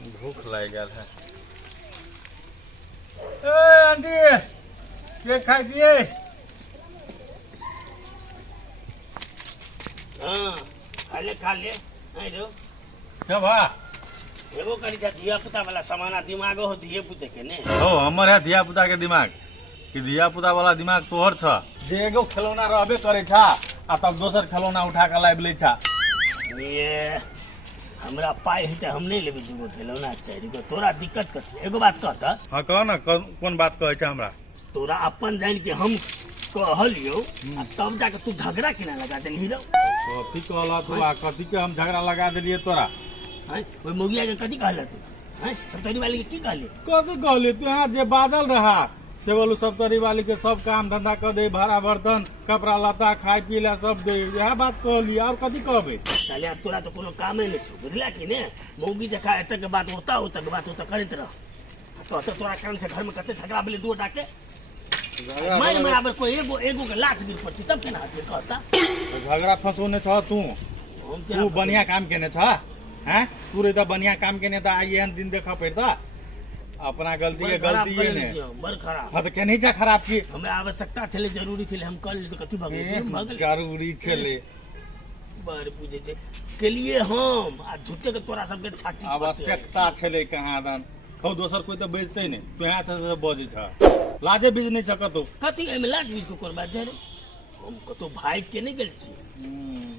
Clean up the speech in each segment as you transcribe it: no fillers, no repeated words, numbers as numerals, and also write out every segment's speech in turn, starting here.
भूख लग गया है। ए आंटी के खाई दिए? हाँ खा ले नहीं रो क्या भा एगो करी जा धिया पुता वाला सामाना दिमाग हो धिये पुते के ने हो हमर है धिया पुता के दिमाग कि धिया पुता वाला दिमाग तोहर छ जे एगो खिलौना रहबे करे छा आ तब दोसर खिलौना उठा के लाइब ले छा। ये हमरा पाई है त हम नहीं लेबे दुगो खिलौना चाहिए को तोरा दिक्कत कथी एगो बात कहता। हां कह ना कौन बात कहे छा हमरा? तोरा अपन जान के हम कहलियो तब जाके तू झगड़ा किना लगा देली रो। कथी कहला तू आ कथी के हम झगड़ा लगा देलिए तोरा? हैं ओए मोगिया के कथी कहला तू? हैं सप्तरी वाली के की कहले? कथी कहले तू? यहाँ जे बादल रहा से बोलू सप्तरी वाली के सब काम धंधा कर दे, भाड़ा बर्तन कपड़ा लता खाए पीला सब दे, यह बात कहली और कथी कहबे? साले अब तोरा तो कोनो कामे नहीं छो बुझला कि ने मोगी जखा एत के बात होता करत रह तो तोरा कान से घर में कते झगड़ा बेले दो डाके मैं बराबर कोई एगो के लाश गिर पड़ती तब केना हाथ कहता झगड़ा फसोने छ तू बढ़िया काम केने छ हैं तू रे त बढ़िया काम केने त आइए दिन देखा पड़ता अपना गलती है गलती है ने बर खराब हां त केने जा खराब की हमरा आवश्यकता छले जरूरी छले हम कर ली तो कथि भगल जरूरी छले बार पूछे छे के लिए हम आ झूठे के तोरा सब के छाती आवश्यकता छले कहां दन खौ दोसर कोई त बेचते नहीं तू यहाँ से बजे छ लाजे बीज नहीं सकतो कथी एमे लाज बीज को करबा जे हम कतो भाई के नहीं गेल छी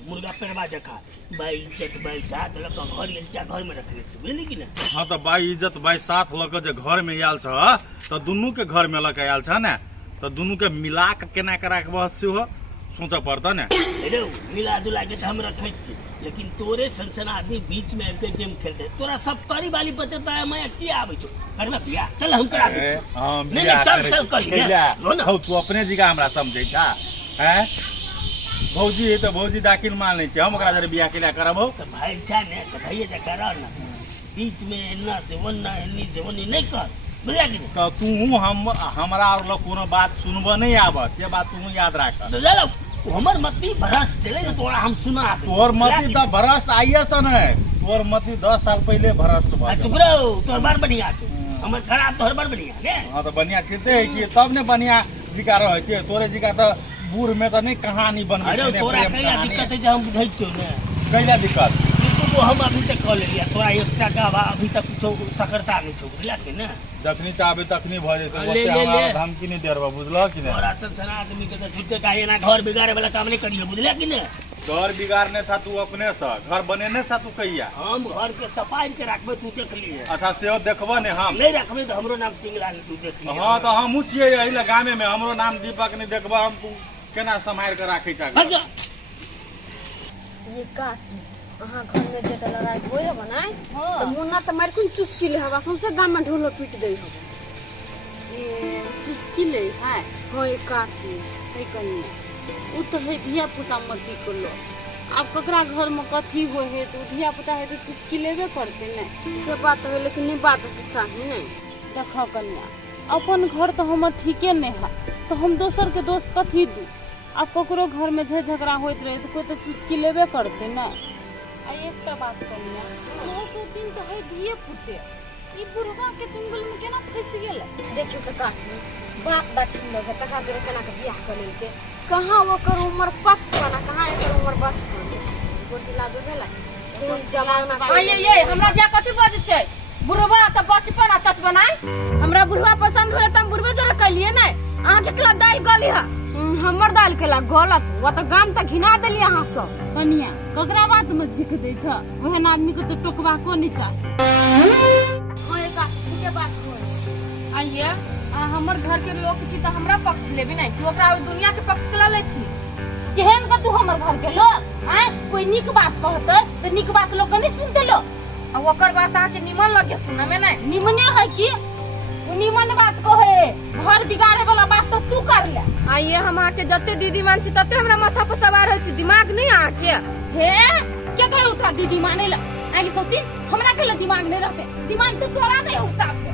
मुर्गा पेरवा जखा भाई इज्जत भाई साथ लग घर ले जा घर में रख ले छी बुझली कि ना। हां त भाई इज्जत भाई साथ लग जे घर में आयल छ त दुन्नु के घर में लग आयल छ ना त दुन्नु के मिला के केना करा के बस से हो सोचा पड़ता ना। हेलो मिला जुला के हम रखे छी लेकिन तोरे सनसना आदमी बीच में आके गेम खेलते तोरा सब तरी वाली बतेता है मैं की आबै छ घर में पिया चल हम करा दे हां नहीं चल कर हो तू अपने जगह हमरा समझै छ हैं भौजी है तो भौजी दाखिल मान ले हम ओकरा जरे बियाह केला करबो तो भाई छ ने तो भैया जा करा ना बीच में एन्ना से वन्ना एन्नी से वन्नी नहीं कर बुझा कि तो तू हमरा और लोग कोनो बात सुनबो नहीं आबत से बात तू याद राख तो चलो हमर मती भरस चले तोरा हम सुना तोर मती द भरस आइए सन है तोर मती 10 साल पहले भरस भ चुप रहो तोर बार बढ़िया छ हमर खराब तोर बार बढ़िया ने हां तो बढ़िया छिते है कि तब ने बढ़िया जिका रहे छे तोरे जिका तो बूढ़ में तो नहीं कहानी बन अरे तोरा कया दिक्कत है जे हम बुझै छौ ने कैला दिक्कत तो हम अभी तक कॉल लिया तोरा एक टका अभी तक कुछ सकरता नहीं छौ बुझला कि ना जखनी चाहबे तखनी भ जेते ओते हमरा धमकी नहीं देरबा बुझला कि ना। तोरा सनसना आदमी के तो झूठे काहे ना घर बिगाड़े वाला काम नहीं करियो बुझला कि ना। घर बिगाड़ने था तू अपने से घर बनेने था तू कहिया हम घर के सफाई के रखबे तू देख लिए अच्छा से देखबो ने हम नहीं रखबे तो हमरो नाम पिंगला ने तू देख लिए। हां तो हम छिए एही ल गामे में हमरो नाम दीपक ने देखबो हम तू केना संभाल के राखै छ ये का अहाँ घर में जे लड़ाई होय हो ना तो मुन्ना त मार कोन चुस्की ले हवा सौसे गाम में ढोलो पीट दे हो ए चुस्की ले है होय का की है कन्या उ तो है धिया पुता मती को लो अब ककरा घर में कथी हो है तो धिया पुता है तो चुस्की लेबे करते ने से बात है लेकिन नहीं बात के चाहिए नहीं देखो कन्या अपन घर तो हमर ठीके नहीं है तो हम दोसर के दोस्त कथी दू अब ककरो घर में झगड़ा होइत रहे तो कोई तो चुस्की लेबे करते ना। आ एकटा बात करिया 900 दिन तो है धिये पुते ई बुढ़वा के जंगल में केना फंस गेले देखियो त काठी बात बात लोग तका जरे केना के बियाह कर लेके कहां ओकर उम्र 55 कहां एकर उम्र 55 गोटी लाजो भेला कोन जमाना ये हमरा जा कथि बज छै बुढ़वा त बचपन आ तच बनाई हमरा बुढ़वा पसंद होले त हम बुढ़वे जरे कलिए नै अहाँ के कला दाल गली हा हमर दाल केला गलत वो तो गाम तक घिना देलिए अहाँ सब कनिया ककरा बात में झिक दे छ ओहन आदमी के तो टोकबा को नहीं चाहिए होय का ठीके बात हो आइए हमर घर के लोग छी त हमरा पक्ष लेबे नहीं तू ओकरा दुनिया के पक्ष कला ले छी केहन का तू हमर घर के लोग आ कोई निक बात कहत त निक बात लोग नहीं सुनते लो आ ओकर बात आ के निमन लगे सुने में नहीं निमने है कि निमन बात कहे घर बिगाड़े वाला बात तो तू कर ले आइए हम आके जते दीदी मान छी तते हमरा माथा पर सवार हो छी दिमाग नहीं आके हे के कहे उठा दीदी माने ला आगे सोती हमरा के दिमाग नहीं रहते दिमाग तो तोरा नहीं हो सकते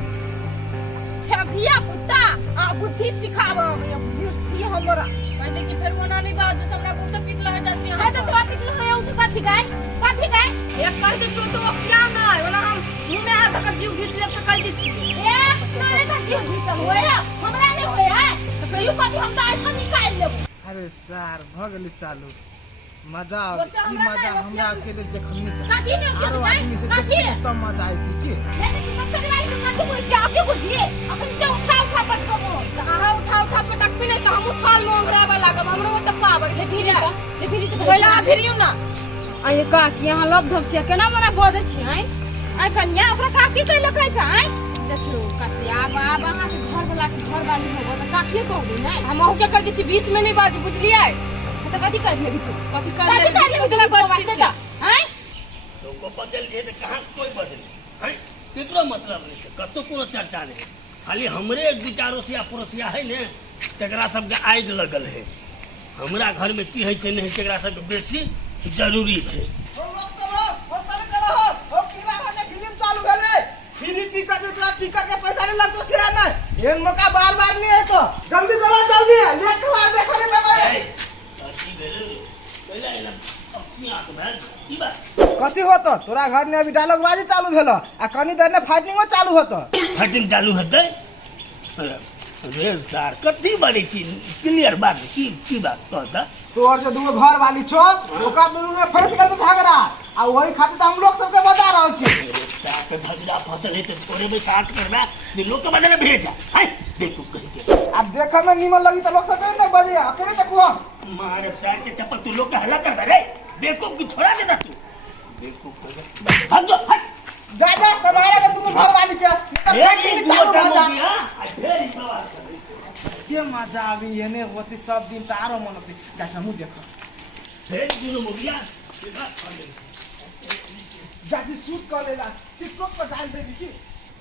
छभिया पुत्ता आ बुद्धि सिखावा बुद्धि हमरा कह दे छी फिर वो ना नहीं बात जो हमरा बहुत पिटला है जाती है तो ट्रैफिक है उसे कथि गाय एक कर दे छो तो क्या ना वाला हम मुंह में हाथ बेच ले पकड़ दी छी ए तोरे का की होई त होय हमरा नहीं होय है तो कहियो कभी हम तो ऐसा निकाल लेब। अरे सर भ गेली चालू मजा वो तो ई हमरा मजा ना हमरा अकेले देखल नहीं चाहिए काठी नहीं आरो होती आदमी से काठी देखिए तब मजा आएगी की मैंने की मत करवाई तो काठी बुझिए आके बुझिए अपन से उठा उठा पटको आहा उठा उठा पटक पे नहीं तो हम उछाल में ओंगरा वाला लागब हमरो में टप्पा आवे ले फिरी तो पहला फिरियो ना अये का कि यहाँ लब धक छै केना मना बजै छी हैं आई कन्या ओकरा काकी कह लखै छै देखियो काकी आब अहाँ के घर वाला के घर वाली होबो त काकी कहबो नै हम हो के कह दी छी बीच में नहीं बाज बुझलिए तो कथी कर लेबी तू कथी कर लेबी तू बजती का हैं तो बदल जे त कहां कोई बदल है केकरो मतलब नहीं छै कतो कोनो चर्चा नहीं खाली हमरे एक दू चार पड़ोसिया है ने तकरा सबके आगि लगल है हमरा घर में की है छै नहीं तकरा सबके बेसी जरूरी छै। टिकट के पैसा नहीं लगता से ना ये मौका बार बार नहीं है तो जल्दी चलो जल्दी लेके आ देखो नहीं लगे कथी होतो तोरा घर में अभी डायलॉग बाजी चालू भेलो आ कनी देर में फाइटिंगो चालू होतो फाइटिंग चालू होतै अरे यार कथी बड़ी चीज क्लियर बात की बात कहता तोर जो दूगो घर वाली छो ओका दुनू में फंस गेल तो झगड़ा आ वही खातिर हम लोग सबके बता रहल छी साथ झगड़ा फसल है तो छोरे में साथ करना लोग के बदले भेजा है देखो कह के अब देखो में नीमन लगी तो लोग सब नहीं बजे अकेले देखो मारे सार के चप्पल तू लोग का हल्ला कर रे देखो कि छोड़ा देता तू देखो भाग जा हट जा जा समारे के तुम घर वाली के ये चालू हो गया ढेर सवाल जे मजा आवी एने होती सब दिन तारो मन होती कैसा मुंह देखो ढेर दिन हो गया जाके शूट कर लेला टिकटॉक पर डाल दे दी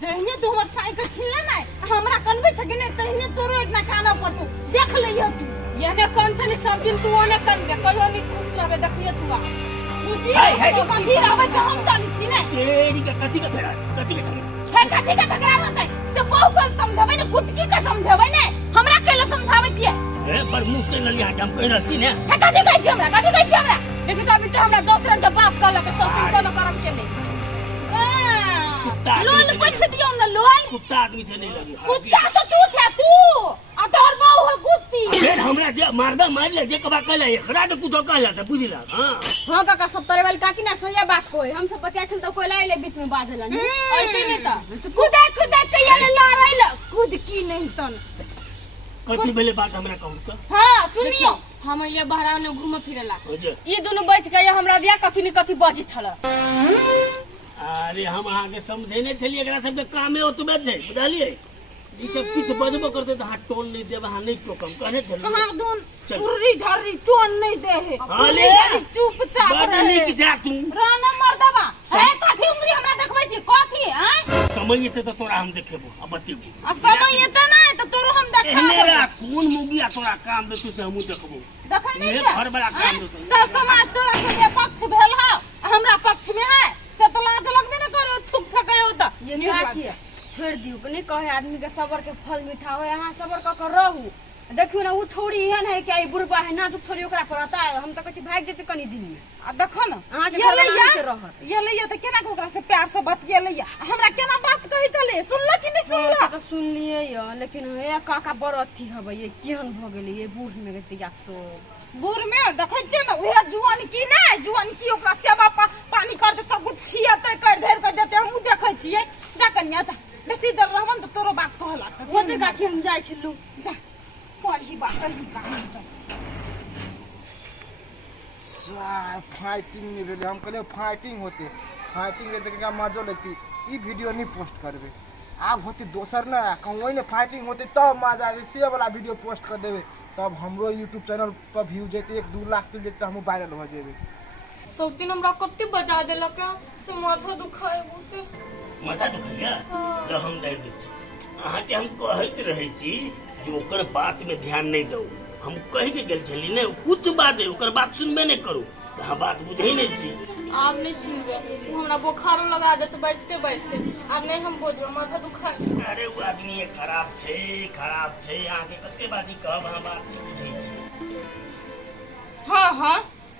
जहने तू हमर साइकिल छीनले नै हमरा कनबे छ कि नै तहने तोरो इतना काना पड़तो देख लियो तू यने कौन छनी सब दिन तू ओने कनबे कहियो नहीं खुश रहबे देखिए तू खुशी तो कथी रहबे से हम जानि छी नै तेरी का कथी का फेरा कथी का है कथी का झगड़ा रहतै से बहु को समझाबै नै गुटकी का समझाबै नै हमरा केला समझाबै छियै ए पर मुंह चल लिया हम कह रहल छी ने है कथी कहै छी हमरा देखि तो अभी तो हमरा दोसर के बात कहला के सब दिन कोनो करम के नै लोन पूछ दियो ना लोन कुत्ता आदमी से नहीं लगी कुत्ता तो तू छे तू आ तोर बहु है कुत्ती फिर हमरा जे मारबा मार ले जे कबा कहले एकरा तो कुछो कहला त बुझिला हां काका सब तोरे वाली काकी ना सही बात कोई हम सब बतिया छल तो कोई लाइले बीच में बाजला नहीं ऐते नहीं त कुदा कहिया ले लड़ाइल कूद की नहीं तन कथी भेले बात हमरा कहू त हां सुनियो हम ये बहरा ने घूम फिरला ई दोनों बैठ के हमरा दिया कथी न कथी बाजी छल अरे हम आगे समझे नहीं चलिए एकरा सब के कामे ओतबे छै बुझलिए ई सब कुछ बजबो करते त हाथ टोन नहीं देबा हां नहीं टोकम कहने चल कहां दोन उरी ढरी टोन नहीं दे है हाले चुपचाप बदली की जा तू राना मर्दबा है कथी उंगली हमरा देखबै छी कथी हैं समय एते त तोरा हम देखेबो अब बतेबो आ समय एते नै त तोरो हम देखा मेरा कौन मुगिया तोरा काम दे तू से हम देखबो देखै नहीं ये छै घर बड़ा काम दे तू सब समाज तोरा के पक्ष भेल है हमरा पक्ष में है से तो लाज लगबे न करो थुक फेकयो त ये काकी छोड़ दियो कि नहीं कहे आदमी के सबर के फल मीठा हो यहाँ सबर क कर रहू देखियो ना वो थोड़ी एहन है कि आई बुढ़बा है ना तो थोड़ी ओकरा पड़ता है हम तो कछि भाग जेते कनी दिन में आ देखो न अहाँ के घर वाला के रहत ये लइया त केना ओकरा से प्यार से बतिया लइया हमरा केना बात कहि चले सुनला कि नहीं सुनला तो सुन लिए ये लेकिन हे काका बड़ अथी हबे ये केहन भ गेलै ये बूढ़ में गतिया सो बूढ़ में देखै छै न उहे जुआन की नै जुआन की ओकरा सेवा पानी कर दे सब कुछ खियाते कर धर कर देते हम देखै छियै जा कन्या जा बेसी देर रहबन त तोरो बात कहला वो तो काकी हम जाय छिलू जा कोली बात कर फाइटिंग नहीं भेले हम कहले फाइटिंग होते फाइटिंग रे तनिका मजो लेती ई वीडियो नहीं पोस्ट करबे आब होती दोसर ना कहूँ ने फाइटिंग होते तब मजा आते से वाला वीडियो पोस्ट कर देवे तब हमरो यूट्यूब चैनल पर व्यू जेते 1-2 लाख चल जेते हम वायरल हो जेबे सब दिन हमरा कत्ते बजा देलक से माथा दुखाय बहुते माथा दुखैया ल हम दे दै छी अहाँ के हम कहैत रहै छी जे ओकर बात में ध्यान नहीं दो हम कहि के गेल छली ने कुछ बात है ओकर बात सुनबे नहीं करू अहाँ बात बुझै नहीं छी आप नहीं सुनबे हमरा बुखारो लगा देते बैठते आ नहीं हम बोझबे माथा दुखाय अरे वो आदमी खराब छै अहाँ के कते बाजी कहब अहाँ बात नहीं बुझै छी हां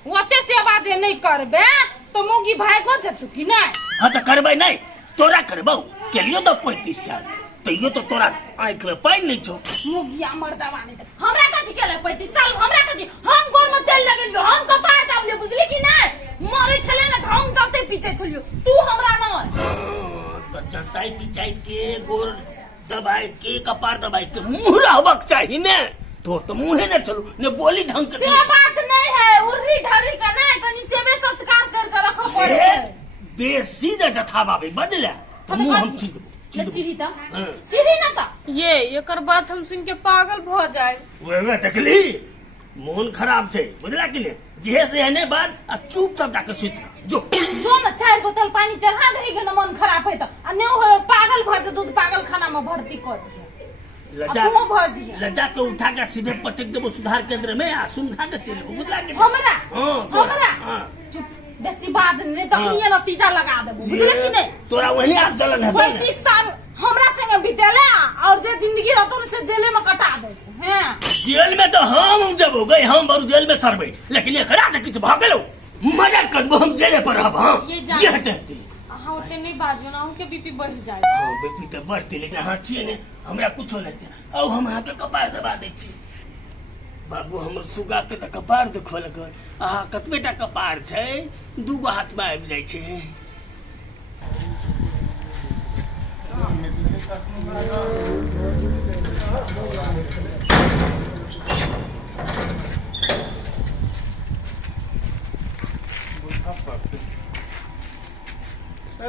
ओते से बात नहीं करबे तो मोगी भाई को जतु कि नहीं हां त करबै नहीं तोरा करबो के लियो तो 35 साल तो यो तो तोरा आंख में पानी नहीं छो मुगिया मर्दावा ने हमरा कथि केले 35 साल हमरा कथि हम गोल में तेल लगेलियो हम कपार दाबलियो बुझली कि नहीं मरे छले ना हम जाते पीछे छलियो तू हमरा न तो जनताई पिचाई के गोर दबाई के कपार दबाई के मुंह रहबक चाहिए ने तोर तो मुंह ने चलो ने बोली ढंग से बात नहीं है उर्री ढरी का नहीं कनी सेवे सत्कार कर रखो पड़े बेसी जथा बाबे बदला मुंह हम चीज चिरीता चिरी ना ता ये एकर बात हम सुन के पागल भ जाए वे देखली मन खराब छे बुझला कि ने जे से एने बाद आ चुपचाप जाके सुत जो न 4 बोतल पानी चढ़ा दे के मन खराब है त अन्य हो पागल भ जा दूध पागल खाना में भर्ती कर दे लजा के उठा के सीधे पटक देबो सुधार केंद्र में आ सुधा के चलबो बुझला कि हमरा चुप बेसी बात ने तखनिए नतीजा लगा देबो बुझले कि नहीं तोरा वही आप जलन है 35 साल हमरा संगे बितेले और जे जिंदगी रहतो से जेल में कटा देबो हैं जेल में तो हम जब गए हम बारू जेल में सरबे लेकिन एकरा त किछ भ गेलो मर्डर करबो हम जेल पर रहब हां ये हटे हां ओते नहीं बाजो ना उनके बीपी बढ़ जाए हां बीपी तो बढ़ते लेकिन हां छिए ने हमरा कुछो नहीं अब हम हां के कपार दबा दै छी बाबू हमर सुगा के त कपार दुखो लगल आ कतबेटा कपार छै दूगो हाथ में आबि जाइ छै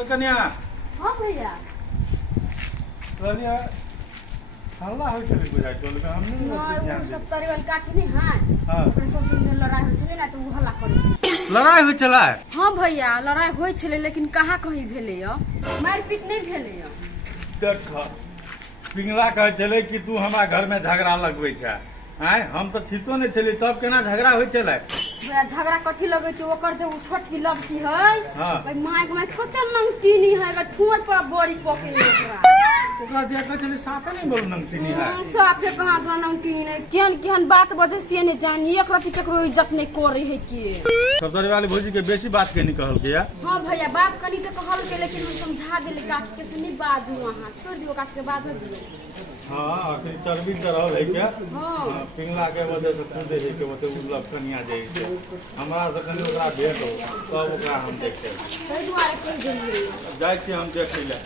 कन्या हाँ भैया कन्या हल्ला हो चले बुझाई तो लेकिन हम नहीं वो सब तरीवन काकी नहीं है हां ओकरे सब दिन लड़ाई होय छले ना तो वो हल्ला करे छले लड़ाई हो चला है हाँ भैया लड़ाई होय छले लेकिन कहाँ कहीं भेले य मारपीट नहीं भेले य देख पिंगला कहे चले कि तू हमारा घर में झगड़ा लगबै छै आय हम तो छितो नहीं चली तब केना झगड़ा होय चले भैया झगड़ा कथी लगे तो ओकर जो छोट की लड़की है हां भाई माइक में कते नंगटीनी है का ठुमर पर बड़ी पकड़ी ओकरा ओकरा देख चली साफे नहीं बोल नंगटीनी है साफे कहां का नंगटीनी नहीं केहन केहन बात बजे से नहीं जानी एक रति केकरो इज्जत नहीं करे है के सबसे वाली भौजी के बेसी बात के नहीं कहल के या हां भैया बात कनी तो कहल के लेकिन हम समझा देले का के से नहीं बाजू वहां छोड़ दियो का से बाजू दियो हां आखिर चर्बी त रहल है क्या हां पिंगला के वजह से कूदे है के मतलब उलप कनिया जाय छै हमरा से कनी ओकरा भेट हो तब ओकरा हम देखै ताहि दुआरे कहि देलियै जाय छी हम देख ले